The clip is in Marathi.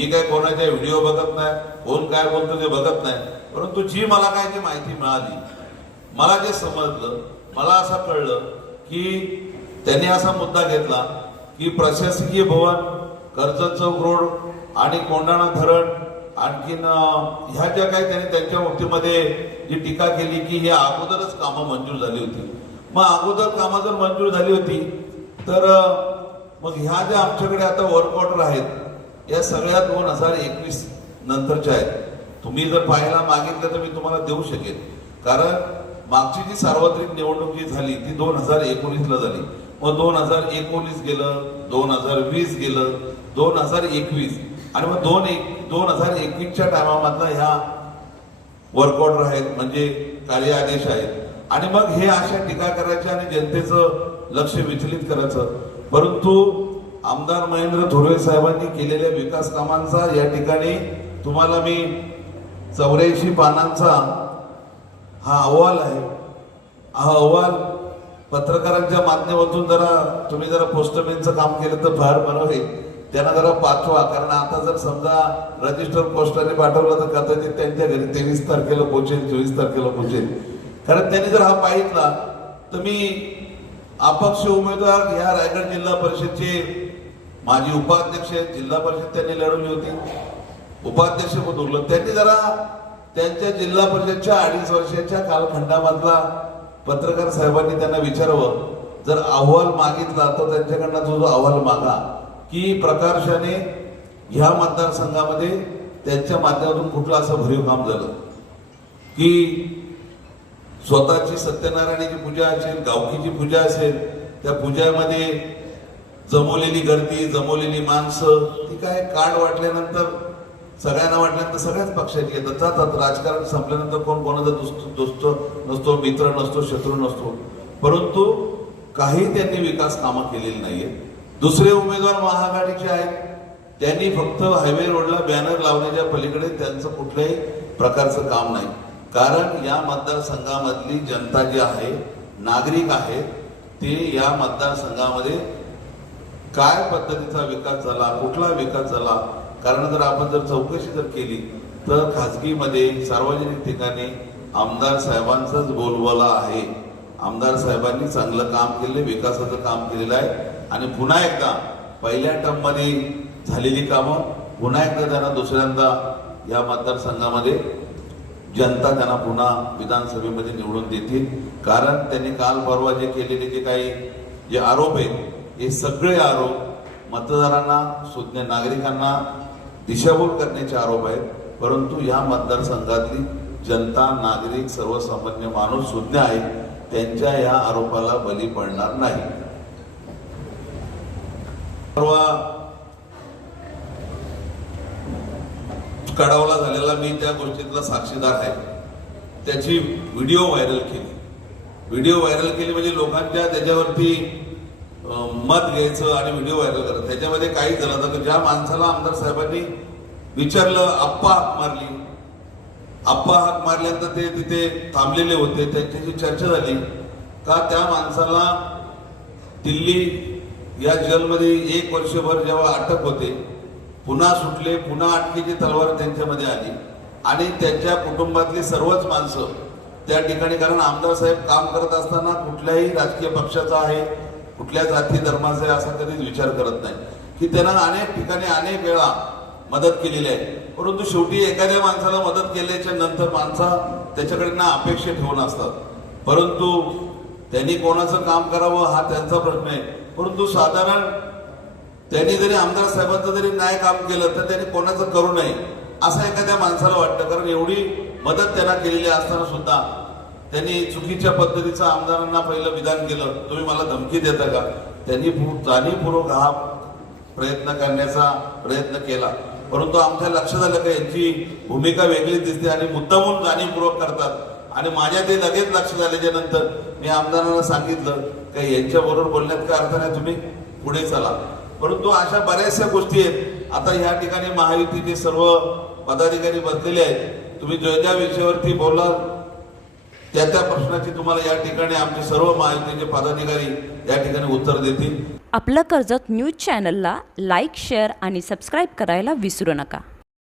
मी काय कोणाचे व्हिडिओ बघत नाही कोण काय बोलतो ते बघत नाही. परंतु जी मला काय जी माहिती मिळाली मला जे समजलं मला असं कळलं की त्यांनी असा मुद्दा घेतला की प्रशासकीय भवन कर्जत चौक रोड आणि कोंडाणा धरण आणखीन ह्या ज्या काही त्यांनी त्यांच्या बाबतीमध्ये जी टीका केली की हे अगोदरच कामं मंजूर झाली होती. मग अगोदर कामं जर मंजूर झाली होती तर मग ह्या ज्या आमच्याकडे आता वर्कऑर्डर आहेत या सगळ्या दोन हजार एकवीस नंतरच्या आहेत. तुम्ही जर पाहायला मागितलं तर मी तुम्हाला देऊ शकेन. कारण मागची जी सार्वत्रिक निवडणूक जी झाली ती दोन हजार एकोणीसला झाली. मग दोन हजार एकोणीस गेलं दोन हजार वीस गेलं दोन हजार एकवीस. आणि मग दोन एक दोन हजार एकवीसच्या टायमामधला ह्या वर्क ऑर्डर आहेत म्हणजे कार्य आदेश आहेत. आणि मग हे अशा टीका करायच्या आणि जनतेचं लक्ष विचलित करायचं. परंतु आमदार महेंद्र धुरे साहेबांनी केलेल्या विकास कामांचा या ठिकाणी तुम्हाला मी चौऱ्याऐंशी पानांचा हा अहवाल आहे. हा अहवाल पत्रकारांच्या माध्यमातून जरा तुम्ही जरा पोस्टमॅनचं काम केलं तर फार बरं होईल. त्यांना जरा पाठवा कारण आता जर समजा रजिस्टर पोस्टाने पाठवलं तर कदाचित त्यांच्या घरी तेवीस तारखेला पोचेल चोवीस तारखेला पोचेल. कारण त्यांनी जर हा पाहितला तर मी अपक्ष उमेदवार ह्या रायगड जिल्हा परिषदचे माजी उपाध्यक्ष आहेत जिल्हा परिषद त्यांनी लढवली होती. उपाध्यक्ष पण उरलं त्यांनी जरा त्यांच्या जिल्हा परिषदच्या अडीच वर्षाच्या कालखंडामधला पत्रकार साहेबांनी त्यांना विचारावं. जर अहवाल मागितला तर त्यांच्याकडनं तो जो अहवाल मागा की प्रकाशाने ह्या मतदारसंघामध्ये त्यांच्या माध्यमातून कुठलं असं भरीव काम झालं? की स्वतःची सत्यनारायणाची पूजा असेल गावकीची पूजा असेल त्या पूजामध्ये जमवलेली गर्दी जमवलेली माणसं ती काय कार्ड वाटल्यानंतर सगळ्यांना वाटल्यानंतर सगळ्याच पक्षात येतात जातात. राजकारण संपल्यानंतर कोण कोणाचा दोस्त दोस्त नसतो मित्र नसतो शत्रू नसतो. परंतु काही त्यांनी विकास कामं केलेली नाहीये दुसरे उमेदवार महाआघाडीचे आहेत. त्यांनी फक्त हायवे रोडला बॅनर लावण्याच्या पलीकडे त्यांचं कुठल्याही प्रकारचं काम नाही. कारण या मतदारसंघामधली जनता जी आहे नागरिक आहेत ते या मतदारसंघामध्ये काय पद्धतीचा विकास झाला कुठला विकास झाला? कारण जर आपण जर चौकशी जर केली तर खाजगीमध्ये सार्वजनिक ठिकाणी आमदार साहेबांचाच बोलबाला आहे. आमदार साहेबांनी चांगलं काम केले विकासाचं काम केलेलं आहे. आणि पुन्हा एकदा पहिल्या टर्ममध्ये झालेली कामं पुन्हा एकदा त्यांना दुसऱ्यांदा या मतदारसंघामध्ये जनता त्यांना पुन्हा विधानसभेमध्ये निवडून देतील. कारण त्यांनी काल परवा जे केलेले जे काही जे आरोप आहेत हे सगळे आरोप मतदारांना सुज्ञ नागरिकांना दिशाभूल करण्याचे आरोप आहेत. परंतु या मतदारसंघातली जनता नागरिक सर्वसामान्य माणूस सुज्ञ आहे त्यांच्या या आरोपाला बली पडणार नाही. परवा कडावला झालेला मी त्या गोष्टीतला साक्षीदार आहे. त्याची व्हिडिओ व्हायरल केली. व्हिडिओ व्हायरल केली म्हणजे लोकांच्या त्याच्यावरती मत घ्यायचं आणि व्हिडिओ व्हायरल करत. त्याच्यामध्ये काही झालं तर ज्या माणसाला आमदार साहेबांनी विचारलं आप्पा हाक मारली. आप्पा हाक मारल्यानंतर ते तिथे थांबलेले होते. त्यांच्याशी चर्चा झाली. का त्या माणसाला दिल्ली या जेलमध्ये एक वर्षभर जेव्हा अटक होते पुन्हा सुटले पुन्हा अटकेची तलवार त्यांच्यामध्ये आली. आणि त्यांच्या कुटुंबातली सर्वच माणसं त्या ठिकाणी कारण आमदार साहेब काम करत असताना कुठल्याही राजकीय पक्षाचा आहे कुठल्या जाती धर्माचे असा कधीच विचार करत नाही. की त्यांना अनेक ठिकाणी अनेक वेळा मदत केलेली आहे. परंतु शेवटी एखाद्या माणसाला मदत केल्याच्यानंतर माणसा त्याच्याकडे ना अपेक्षा ठेवून असतात. परंतु त्यांनी कोणाचं काम करावं हा त्यांचा प्रश्न आहे. परंतु साधारण त्यांनी जरी आमदार साहेबांचं जरी न्याय काम केलं तर त्यांनी कोणाचं करू नये असं एखाद्या माणसाला वाटतं. कारण एवढी मदत त्यांना केलेली असताना सुद्धा त्यांनी चुकीच्या पद्धतीचं आमदारांना पहिलं विधान केलं. तुम्ही मला धमकी देता का? त्यांनी जाणीवपूर्वक हा प्रयत्न करण्याचा प्रयत्न केला. परंतु आमच्या लक्षात आलं का यांची भूमिका वेगळी दिसते आणि मुद्दामून जाणीवपूर्वक करतात. आणि माझ्या ते लगेच लक्षात आल्याच्यानंतर मी आमदारांना सांगितलं का यांच्या बरोबर बोलण्यात काय अर्थ नाही तुम्ही पुढे चला. परंतु अशा बऱ्याचशा गोष्टी आहेत. आता ह्या ठिकाणी महायुतीचे सर्व पदाधिकारी बसलेले आहेत. तुम्ही ज्या ज्या विषयावरती बोलाल त्या त्या प्रश्नाची तुम्हाला या ठिकाणी आमचे सर्व महायुतीचे पदाधिकारी या ठिकाणी उत्तर देतील. आपलं कर्जत न्यूज चॅनलला लाईक शेअर आणि सबस्क्राईब करायला विसरू नका.